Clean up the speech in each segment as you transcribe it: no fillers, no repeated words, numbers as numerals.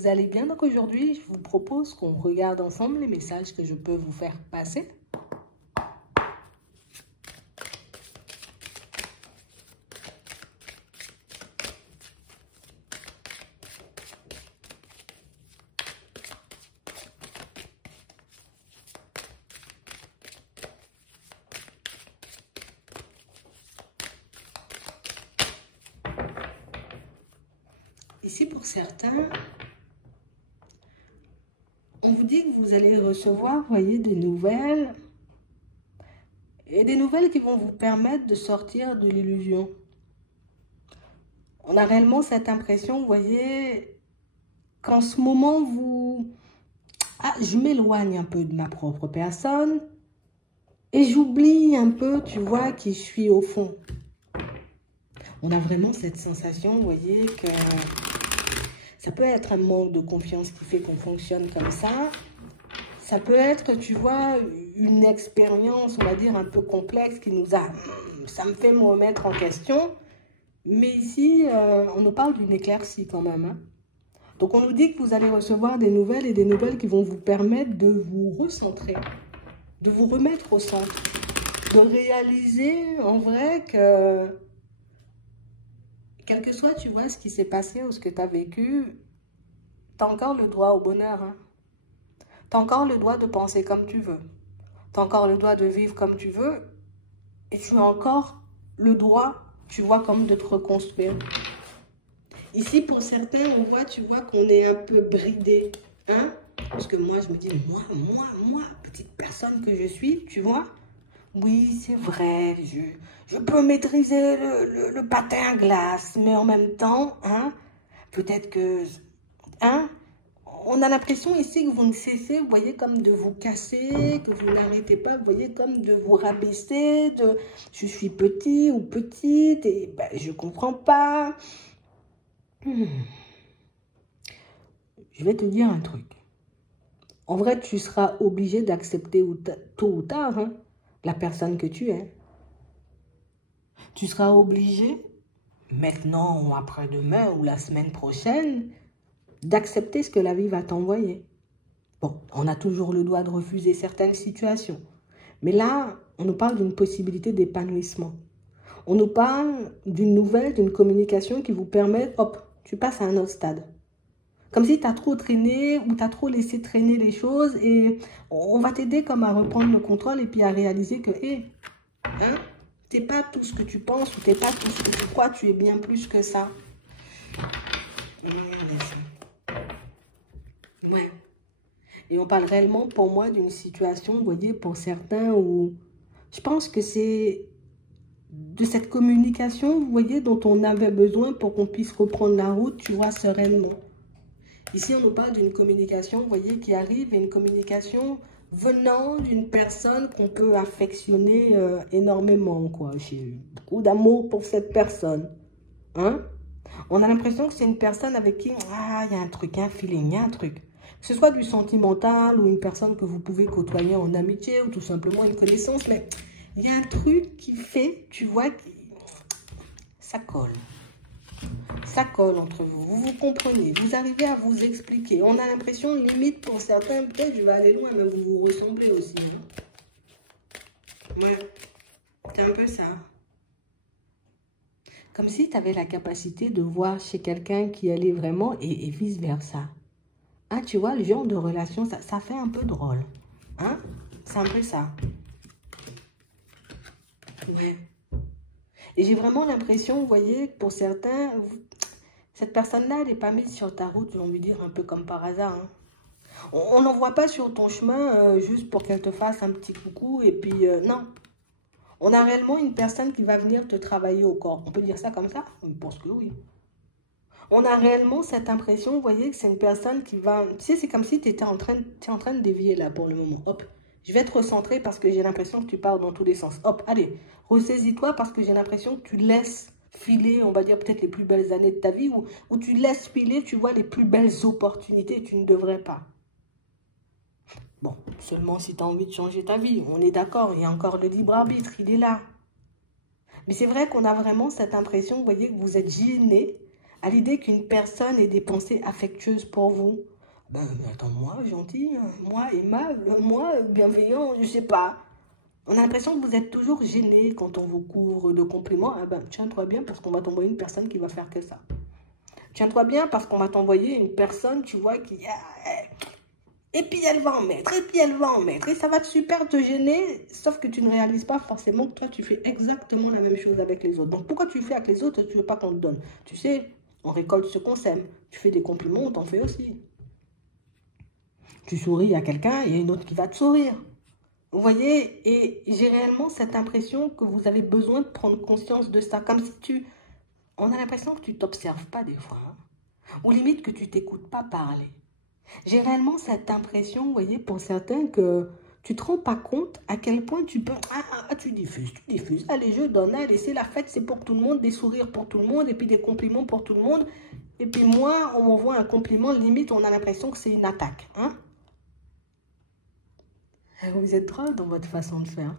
vous allez bien. Donc aujourd'hui, je vous propose qu'on regarde ensemble les messages que je peux vous faire passer. Ici, pour certains, on vous dit que vous allez recevoir, voyez, des nouvelles. Et des nouvelles qui vont vous permettre de sortir de l'illusion. On a réellement cette impression, vous voyez, qu'en ce moment, vous... Ah, je m'éloigne un peu de ma propre personne. Et j'oublie un peu, tu vois, qui je suis au fond. On a vraiment cette sensation, vous voyez, que... Ça peut être un manque de confiance qui fait qu'on fonctionne comme ça. Ça peut être, tu vois, une expérience, on va dire, un peu complexe qui nous a... Ça me fait me remettre en question. Mais ici, on nous parle d'une éclaircie quand même. Hein. Donc, on nous dit que vous allez recevoir des nouvelles et des nouvelles qui vont vous permettre de vous recentrer, de vous remettre au centre, de réaliser en vrai que... Quel que soit, tu vois, ce qui s'est passé ou ce que tu as vécu, tu as encore le droit au bonheur. Hein. Tu as encore le droit de penser comme tu veux. Tu as encore le droit de vivre comme tu veux. Et tu as encore le droit, tu vois, comme de te reconstruire. Ici, pour certains, on voit, tu vois, qu'on est un peu bridé. Hein? Parce que moi, je me dis, moi, petite personne que je suis, tu vois. Oui, c'est vrai, je peux maîtriser le patin à glace, mais en même temps, hein, peut-être que, hein, on a l'impression ici que vous ne cessez, vous voyez, comme de vous casser, que vous n'arrêtez pas, vous voyez, comme de vous rabaisser, de je suis petit ou petite, et ben, je comprends pas. Je vais te dire un truc. En vrai, tu seras obligé d'accepter tôt ou tard, hein, la personne que tu es. Tu seras obligé, maintenant ou après-demain ou la semaine prochaine, d'accepter ce que la vie va t'envoyer. Bon, on a toujours le droit de refuser certaines situations. Mais là, on nous parle d'une possibilité d'épanouissement. On nous parle d'une nouvelle, d'une communication qui vous permet, hop, tu passes à un autre stade. Comme si tu as trop traîné ou tu as trop laissé traîner les choses et on va t'aider comme à reprendre le contrôle et puis à réaliser que, hé, hein, t'es pas tout ce que tu penses ou t'es pas tout ce que tu crois, tu es bien plus que ça. Ouais. Et on parle réellement pour moi d'une situation, vous voyez, pour certains où je pense que c'est de cette communication, vous voyez, dont on avait besoin pour qu'on puisse reprendre la route, tu vois, sereinement. Ici, on nous parle d'une communication, vous voyez, qui arrive, et une communication venant d'une personne qu'on peut affectionner énormément, quoi. J'ai beaucoup d'amour pour cette personne. Hein? On a l'impression que c'est une personne avec qui, ah, il y a un truc, un feeling, il y a un truc. Que ce soit du sentimental ou une personne que vous pouvez côtoyer en amitié ou tout simplement une connaissance, mais il y a un truc qui fait, tu vois, ça colle. Ça colle entre vous, vous vous comprenez, vous arrivez à vous expliquer. On a l'impression, limite pour certains, peut-être je vais aller loin, mais vous vous ressemblez aussi. Hein? Ouais, c'est un peu ça. Comme si tu avais la capacité de voir chez quelqu'un qui allait vraiment et vice-versa. Hein, tu vois, le genre de relation, ça fait un peu drôle. Hein? C'est un peu ça. Ouais. Et j'ai vraiment l'impression, vous voyez, pour certains, cette personne-là, elle n'est pas mise sur ta route, j'ai envie de dire, un peu comme par hasard. Hein. On n'en voit pas sur ton chemin juste pour qu'elle te fasse un petit coucou et puis non. On a réellement une personne qui va venir te travailler au corps. On peut dire ça comme ça? Je pense que oui. On a réellement cette impression, vous voyez, que c'est une personne qui va... Tu sais, c'est comme si tu étais en train de dévier là pour le moment. Hop, je vais te recentrer parce que j'ai l'impression que tu pars dans tous les sens. Hop, allez, ressaisis-toi parce que j'ai l'impression que tu laisses filer, on va dire peut-être les plus belles années de ta vie ou tu laisses filer, tu vois, les plus belles opportunités. Tu ne devrais pas. Bon, seulement si tu as envie de changer ta vie. On est d'accord, il y a encore le libre arbitre, il est là. Mais c'est vrai qu'on a vraiment cette impression, vous voyez, que vous êtes gêné à l'idée qu'une personne ait des pensées affectueuses pour vous. Ben, attends, moi, gentil, moi, aimable, moi, bienveillant, je sais pas. On a l'impression que vous êtes toujours gêné quand on vous couvre de compliments. Ah ben, tiens-toi bien parce qu'on va t'envoyer une personne qui va faire que ça. Tiens-toi bien parce qu'on va t'envoyer une personne, tu vois, qui... Et puis elle va en mettre, et puis elle va en mettre. Et ça va super te gêner, sauf que tu ne réalises pas forcément que toi, tu fais exactement la même chose avec les autres. Donc pourquoi tu fais avec les autres, tu ne veux pas qu'on te donne? Tu sais, on récolte ce qu'on sème. Tu fais des compliments, on t'en fait aussi. Tu souris à quelqu'un, il y a une autre qui va te sourire. Vous voyez, et j'ai réellement cette impression que vous avez besoin de prendre conscience de ça. Comme si tu... On a l'impression que tu ne t'observes pas des fois. Hein, ou limite que tu ne t'écoutes pas parler. J'ai réellement cette impression, vous voyez, pour certains, que tu ne te rends pas compte à quel point tu peux... tu diffuses. Allez, je donne, allez, c'est la fête, c'est pour tout le monde, des sourires pour tout le monde, et puis des compliments pour tout le monde. Et puis moi, on m'envoie un compliment, limite, on a l'impression que c'est une attaque. Hein? Vous êtes drôle dans votre façon de faire.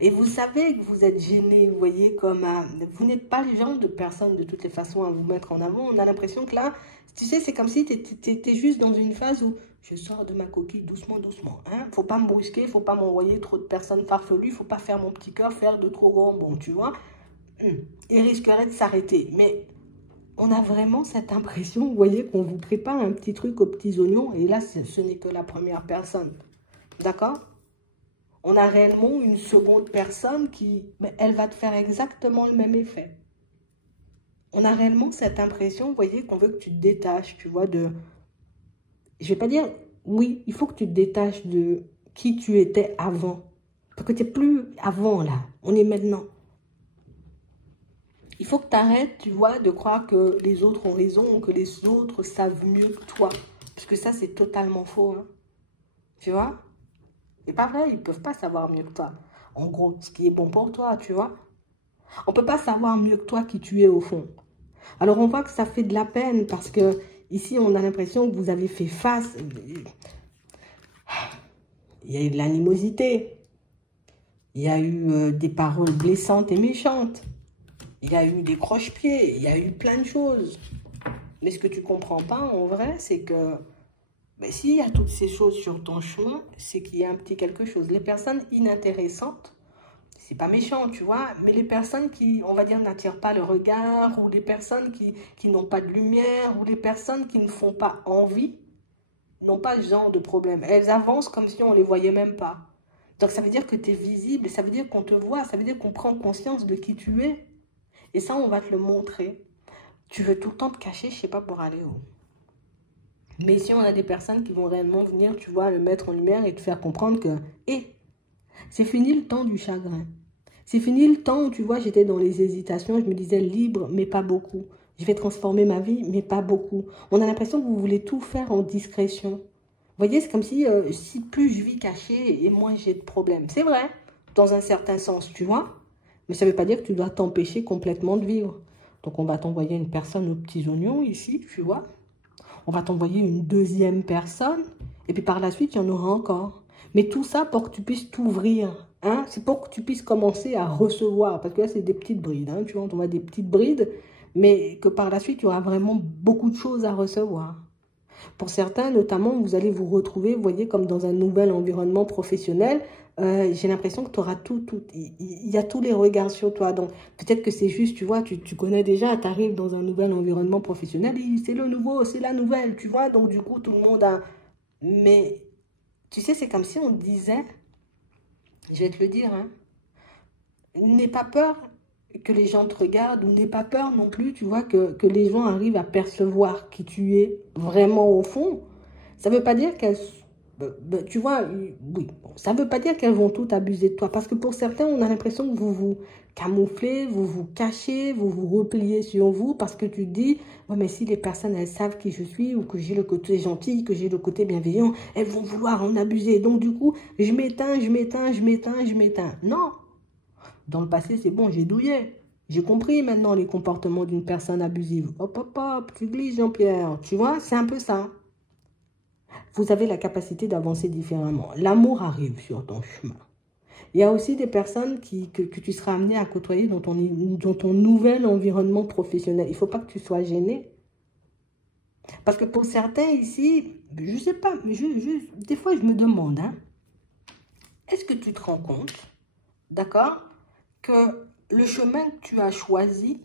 Et vous savez que vous êtes gêné, vous voyez, comme vous n'êtes pas le genre de personne de toutes les façons à vous mettre en avant. On a l'impression que là, tu sais, c'est comme si tu étais juste dans une phase où je sors de ma coquille doucement, doucement. Hein? Faut pas me brusquer, faut pas m'envoyer trop de personnes farfelues, faut pas faire mon petit cœur, faire de trop grands bons, tu vois. Il risquerait de s'arrêter. Mais on a vraiment cette impression, vous voyez, qu'on vous prépare un petit truc aux petits oignons. Et là, ce n'est que la première personne. D'accord ? On a réellement une seconde personne qui, elle va te faire exactement le même effet. On a réellement cette impression, vous voyez, qu'on veut que tu te détaches, tu vois, de... Je vais pas dire, oui, il faut que tu te détaches de qui tu étais avant. Parce que tu n'es plus avant, là. On est maintenant. Il faut que tu arrêtes, tu vois, de croire que les autres ont raison, que les autres savent mieux que toi. Parce que ça, c'est totalement faux, hein. Tu vois ? C'est pas vrai, ils ne peuvent pas savoir mieux que toi. En gros, ce qui est bon pour toi, tu vois. On ne peut pas savoir mieux que toi qui tu es au fond. Alors, on voit que ça fait de la peine parce que ici, on a l'impression que vous avez fait face. Il y a eu de l'animosité. Il y a eu des paroles blessantes et méchantes. Il y a eu des croche-pieds. Il y a eu plein de choses. Mais ce que tu ne comprends pas, en vrai, c'est que s'il y a toutes ces choses sur ton chemin, c'est qu'il y a un petit quelque chose. Les personnes inintéressantes, c'est pas méchant, tu vois, mais les personnes qui, on va dire, n'attirent pas le regard, ou les personnes qui n'ont pas de lumière, ou les personnes qui ne font pas envie, n'ont pas ce genre de problème. Elles avancent comme si on ne les voyait même pas. Donc ça veut dire que tu es visible, ça veut dire qu'on te voit, ça veut dire qu'on prend conscience de qui tu es. Et ça, on va te le montrer. Tu veux tout le temps te cacher, je sais pas pour aller où. Mais ici, on a des personnes qui vont réellement venir, tu vois, le mettre en lumière et te faire comprendre que, c'est fini le temps du chagrin. C'est fini le temps où, tu vois, j'étais dans les hésitations, je me disais libre, mais pas beaucoup. Je vais transformer ma vie, mais pas beaucoup. On a l'impression que vous voulez tout faire en discrétion. Vous voyez, c'est comme si plus je vis cachée et moins j'ai de problèmes. C'est vrai, dans un certain sens, tu vois. Mais ça ne veut pas dire que tu dois t'empêcher complètement de vivre. Donc, on va t'envoyer une personne aux petits oignons ici, tu vois. On va t'envoyer une deuxième personne. Et puis par la suite, il y en aura encore. Mais tout ça pour que tu puisses t'ouvrir. Hein? C'est pour que tu puisses commencer à recevoir. Parce que là, c'est des petites brides. Hein? Tu vois, on t'envoie des petites brides. Mais que par la suite, il y aura vraiment beaucoup de choses à recevoir. Pour certains, notamment, vous allez vous retrouver, vous voyez, comme dans un nouvel environnement professionnel. J'ai l'impression que tu auras tout. Il y a tous les regards sur toi. Donc, peut-être que c'est juste, tu vois, tu connais déjà, tu arrives dans un nouvel environnement professionnel. C'est le nouveau, c'est la nouvelle, tu vois. Donc, du coup, tout le monde a... Mais, tu sais, c'est comme si on disait, je vais te le dire, hein, n'aie pas peur que les gens te regardent, ou n'aie pas peur non plus, tu vois, que les gens arrivent à percevoir qui tu es vraiment au fond. Ça ne veut pas dire qu'elles... tu vois, oui, ça ne veut pas dire qu'elles vont toutes abuser de toi. Parce que pour certains, on a l'impression que vous vous camouflez, vous vous cachez, vous vous repliez sur vous. Parce que tu dis, oh, mais si les personnes, elles savent qui je suis, ou que j'ai le côté gentil, que j'ai le côté bienveillant, elles vont vouloir en abuser. Donc du coup, je m'éteins. Non. Dans le passé, c'est bon, j'ai douillé. J'ai compris maintenant les comportements d'une personne abusive. Hop, hop, hop, tu glisses, Jean-Pierre. Tu vois, c'est un peu ça. Vous avez la capacité d'avancer différemment. L'amour arrive sur ton chemin. Il y a aussi des personnes que tu seras amené à côtoyer dans ton nouvel environnement professionnel. Il ne faut pas que tu sois gêné. Parce que pour certains ici, je ne sais pas, mais des fois je me demande, hein, est-ce que tu te rends compte, d'accord, que le chemin que tu as choisi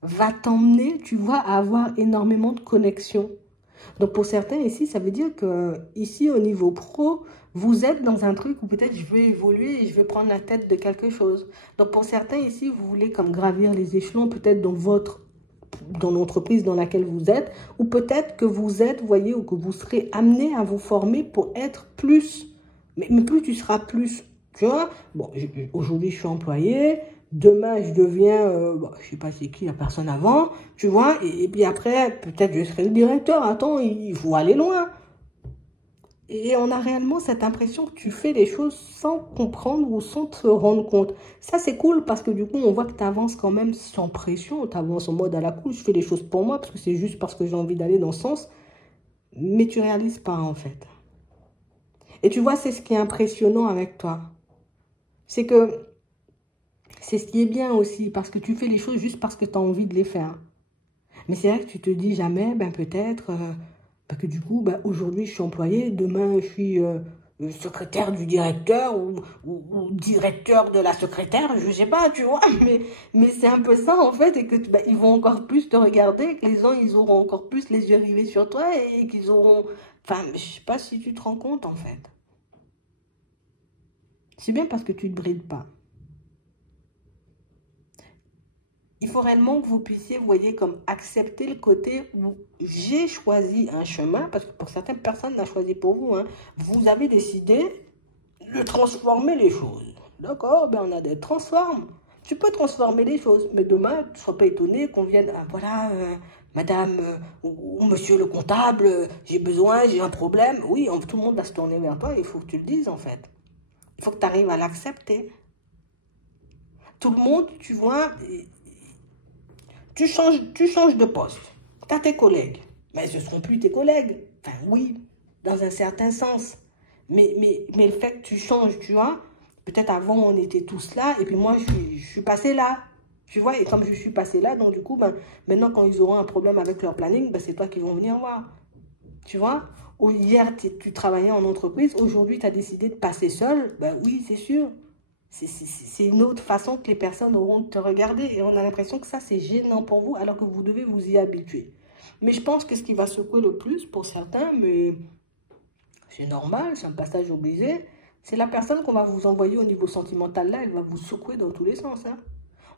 va t'emmener, tu vois, à avoir énormément de connexions. Donc pour certains ici, ça veut dire que ici au niveau pro, vous êtes dans un truc où peut-être je veux évoluer et je veux prendre la tête de quelque chose. Donc pour certains ici, vous voulez comme gravir les échelons peut-être dans l'entreprise dans laquelle vous êtes, ou peut-être que vous êtes, voyez, ou que vous serez amené à vous former pour être plus. Mais plus tu seras plus, tu vois. Bon, aujourd'hui je suis employé. Demain, je deviens, je sais pas c'est qui la personne avant, tu vois, et puis après, peut-être je serai le directeur. Attends, il faut aller loin. Et on a réellement cette impression que tu fais les choses sans comprendre ou sans te rendre compte. Ça, c'est cool parce que du coup, on voit que tu avances quand même sans pression. Tu avances en mode à la cool, je fais les choses pour moi parce que c'est juste parce que j'ai envie d'aller dans ce sens. Mais tu réalises pas en fait. Et tu vois, c'est ce qui est impressionnant avec toi. C'est que c'est ce qui est bien aussi, parce que tu fais les choses juste parce que tu as envie de les faire. Mais c'est vrai que tu te dis jamais, ben peut-être, parce que du coup, ben, aujourd'hui je suis employé, demain je suis secrétaire du directeur ou directeur de la secrétaire, je sais pas, tu vois, mais c'est un peu ça en fait, et que ben, ils vont encore plus te regarder, que les gens ils auront encore plus les yeux rivés sur toi et qu'ils auront, enfin, je sais pas si tu te rends compte en fait. C'est bien parce que tu ne te brides pas. Il faut réellement que vous puissiez, vous voyez, comme accepter le côté où j'ai choisi un chemin, parce que pour certaines personnes, n'a choisi pour vous, hein. Vous avez décidé de transformer les choses. D'accord, ben on a des transformes. Tu peux transformer les choses, mais demain, tu ne sois pas étonné qu'on vienne, ah, voilà, madame ou monsieur le comptable, j'ai besoin, j'ai un problème. Oui, tout le monde va se tourner vers toi, il faut que tu le dises en fait. Il faut que tu arrives à l'accepter. Tout le monde, tu vois, tu changes de poste. Tu as tes collègues. Mais ce ne seront plus tes collègues. Enfin, oui, dans un certain sens. Mais le fait que tu changes, tu vois, peut-être avant, on était tous là, et puis moi, je suis passé là. Tu vois, et comme je suis passé là, donc du coup, ben, maintenant, quand ils auront un problème avec leur planning, ben, c'est toi qui vont venir voir. Tu vois, hier, tu travaillais en entreprise, aujourd'hui, tu as décidé de passer seul. Ben oui, c'est sûr. C'est une autre façon que les personnes auront de te regarder. Et on a l'impression que ça, c'est gênant pour vous, alors que vous devez vous y habituer. Mais je pense que ce qui va secouer le plus pour certains, mais c'est normal, c'est un passage obligé, c'est la personne qu'on va vous envoyer au niveau sentimental. Là, elle va vous secouer dans tous les sens. Hein.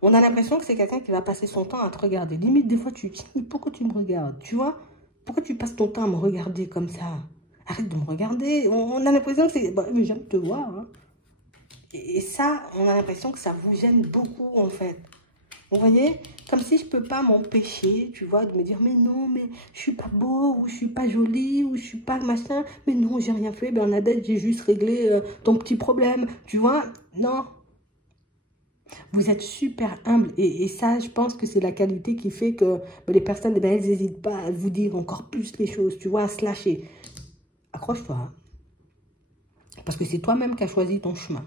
On a l'impression que c'est quelqu'un qui va passer son temps à te regarder. Limite, des fois, tu te dis, pourquoi tu me regardes? Tu vois? Pourquoi tu passes ton temps à me regarder comme ça? Arrête de me regarder. On a l'impression que c'est... Bah, mais j'aime te voir, hein. Et ça, on a l'impression que ça vous gêne beaucoup, en fait. Vous voyez? Comme si je ne peux pas m'empêcher, tu vois, de me dire, mais non, mais je suis pas beau, ou je suis pas jolie, ou je suis pas machin. Mais non, j'ai rien fait. Bernadette, j'ai juste réglé ton petit problème. Tu vois? Non. Vous êtes super humble. Et ça, je pense que c'est la qualité qui fait que les personnes, elles n'hésitent pas à vous dire encore plus les choses, tu vois, à se lâcher. Accroche-toi. Hein. Parce que c'est toi-même qui as choisi ton chemin.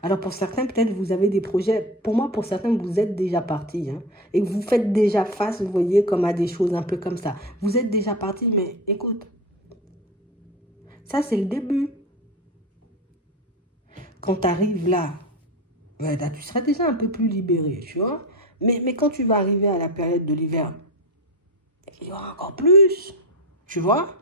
Alors pour certains, peut-être vous avez des projets. Pour moi, pour certains, vous êtes déjà partis. Hein, et vous faites déjà face, vous voyez, comme à des choses un peu comme ça. Vous êtes déjà partis, mais écoute. Ça, c'est le début. Quand tu arrives là, tu seras déjà un peu plus libéré, tu vois. Mais quand tu vas arriver à la période de l'hiver, il y aura encore plus, tu vois.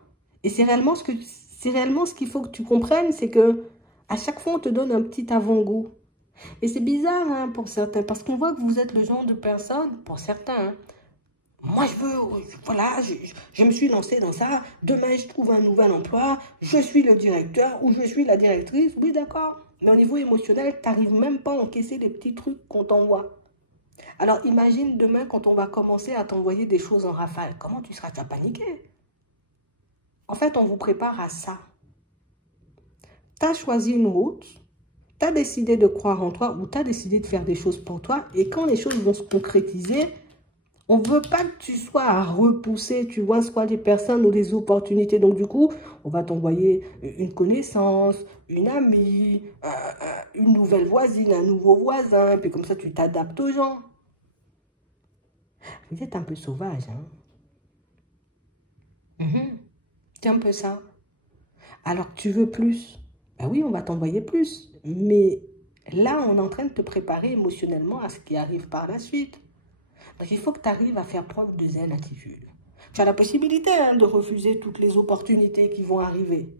Et c'est réellement ce qu'il faut que tu comprennes, c'est que à chaque fois, on te donne un petit avant-goût. Et c'est bizarre hein, pour certains, parce qu'on voit que vous êtes le genre de personne, pour certains, hein, moi je veux, voilà, je me suis lancé dans ça, demain je trouve un nouvel emploi, je suis le directeur ou je suis la directrice, oui d'accord. Mais au niveau émotionnel, tu n'arrives même pas à encaisser les petits trucs qu'on t'envoie. Alors imagine demain quand on va commencer à t'envoyer des choses en rafale, comment tu seras? Tu vas paniquer. En fait, on vous prépare à ça. Tu as choisi une route, tu as décidé de croire en toi ou tu as décidé de faire des choses pour toi. Et quand les choses vont se concrétiser, On ne veut pas que tu sois à repousser, tu vois, soit des personnes ou des opportunités. Donc, du coup, on va t'envoyer une connaissance, une amie, une nouvelle voisine, un nouveau voisin. Et puis comme ça, tu t'adaptes aux gens. Vous êtes un peu sauvage, hein? C'est un peu ça. Alors que tu veux plus. Ben oui, on va t'envoyer plus. Mais là, on est en train de te préparer émotionnellement à ce qui arrive par la suite. Donc, il faut que tu arrives à faire preuve de zen attitude. Tu as la possibilité de refuser toutes les opportunités qui vont arriver.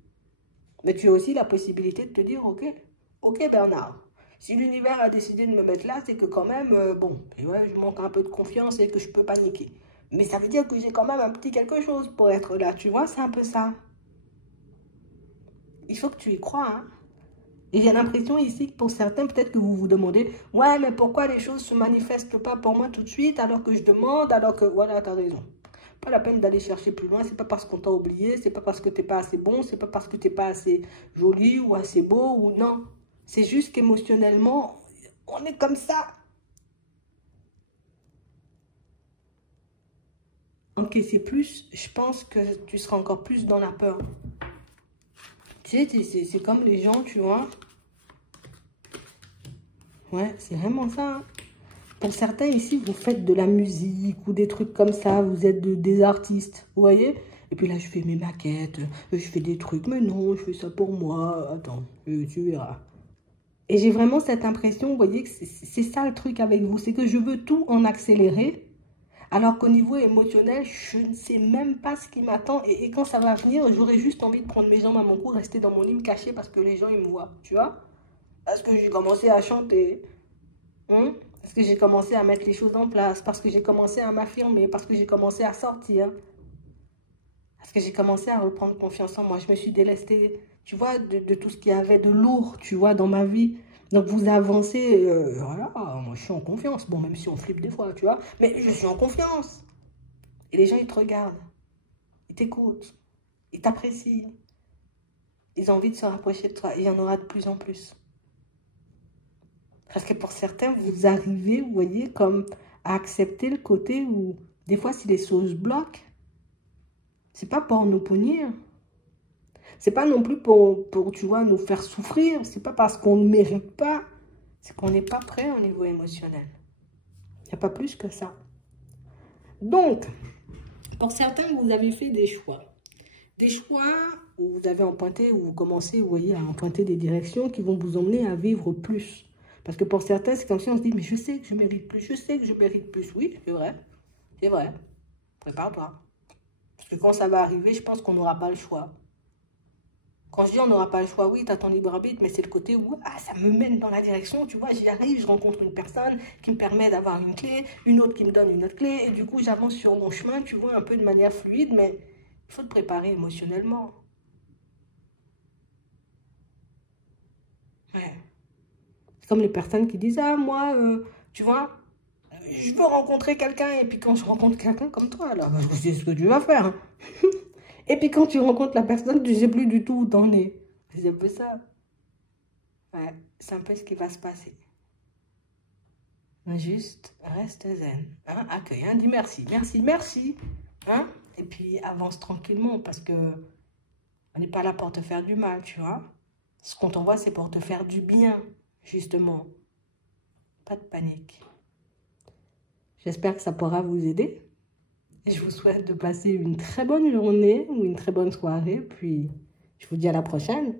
Mais tu as aussi la possibilité de te dire, ok Bernard, si l'univers a décidé de me mettre là, c'est que quand même, bon, ouais, je manque un peu de confiance et que je peux paniquer. Mais ça veut dire que j'ai quand même un petit quelque chose pour être là, tu vois, c'est un peu ça. Il faut que tu y crois, hein. Et j'ai l'impression ici que pour certains, peut-être que vous vous demandez, ouais, mais pourquoi les choses ne se manifestent pas pour moi tout de suite, alors que je demande, alors que, voilà, tu as raison. Pas la peine d'aller chercher plus loin, c'est pas parce qu'on t'a oublié, c'est pas parce que t'es pas assez bon, c'est pas parce que t'es pas assez joli ou assez beau, ou non. C'est juste qu'émotionnellement, on est comme ça. Encaisser plus, je pense que tu seras encore plus dans la peur. Tu sais, c'est comme les gens, tu vois. Ouais, c'est vraiment ça, hein. Pour certains ici, vous faites de la musique ou des trucs comme ça, vous êtes des artistes, vous voyez? Et puis là, je fais mes maquettes, je fais des trucs, mais non, je fais ça pour moi, attends, tu verras. Et j'ai vraiment cette impression, vous voyez, que c'est ça le truc avec vous, c'est que je veux tout en accélérer, alors qu'au niveau émotionnel, je ne sais même pas ce qui m'attend, et quand ça va venir, j'aurais juste envie de prendre mes jambes à mon cou, rester dans mon lit, me cacher parce que les gens, ils me voient, tu vois? Parce que j'ai commencé à chanter. Parce que j'ai commencé à mettre les choses en place, parce que j'ai commencé à m'affirmer, parce que j'ai commencé à sortir, parce que j'ai commencé à reprendre confiance en moi. Je me suis délestée, tu vois, de tout ce qu'il y avait de lourd, tu vois, dans ma vie. Donc vous avancez, voilà, moi je suis en confiance. Bon, même si on flippe des fois, tu vois, mais je suis en confiance. Et les gens, ils te regardent, ils t'écoutent, ils t'apprécient. Ils ont envie de se rapprocher de toi. Et il y en aura de plus en plus. Parce que pour certains, vous arrivez, vous voyez, comme à accepter le côté où, des fois, si les choses bloquent, c'est pas pour nous punir. C'est pas non plus pour, tu vois, nous faire souffrir. C'est pas parce qu'on ne mérite pas. C'est qu'on n'est pas prêt au niveau émotionnel. Il n'y a pas plus que ça. Donc, pour certains, vous avez fait des choix. Des choix où vous avez emprunté, où vous commencez, vous voyez, à emprunter des directions qui vont vous emmener à vivre plus. Parce que pour certains, c'est comme si on se dit, mais je sais que je mérite plus, je sais que je mérite plus. Oui, c'est vrai. C'est vrai. Prépare-toi. Parce que quand ça va arriver, je pense qu'on n'aura pas le choix. Quand je dis on n'aura pas le choix, oui, tu as ton libre arbitre, mais c'est le côté où ça me mène dans la direction, tu vois, j'y arrive, je rencontre une personne qui me permet d'avoir une clé, une autre qui me donne une autre clé, et du coup, j'avance sur mon chemin, tu vois, un peu de manière fluide, mais il faut te préparer émotionnellement. Ouais. C'est comme les personnes qui disent, ah, moi, tu vois, je veux rencontrer quelqu'un, et puis quand je rencontre quelqu'un comme toi, là, bah, je sais ce que tu vas faire, hein. Et puis quand tu rencontres la personne, tu ne sais plus du tout où t'en es. C'est un peu ça. Ouais, c'est un peu ce qui va se passer. Juste, reste zen. Hein, accueille, hein, dis merci, merci, merci. Hein, et puis avance tranquillement parce que on n'est pas là pour te faire du mal, tu vois. Ce qu'on t'envoie, c'est pour te faire du bien, justement. Pas de panique. J'espère que ça pourra vous aider. Et je vous souhaite de passer une très bonne journée ou une très bonne soirée. Puis, je vous dis à la prochaine.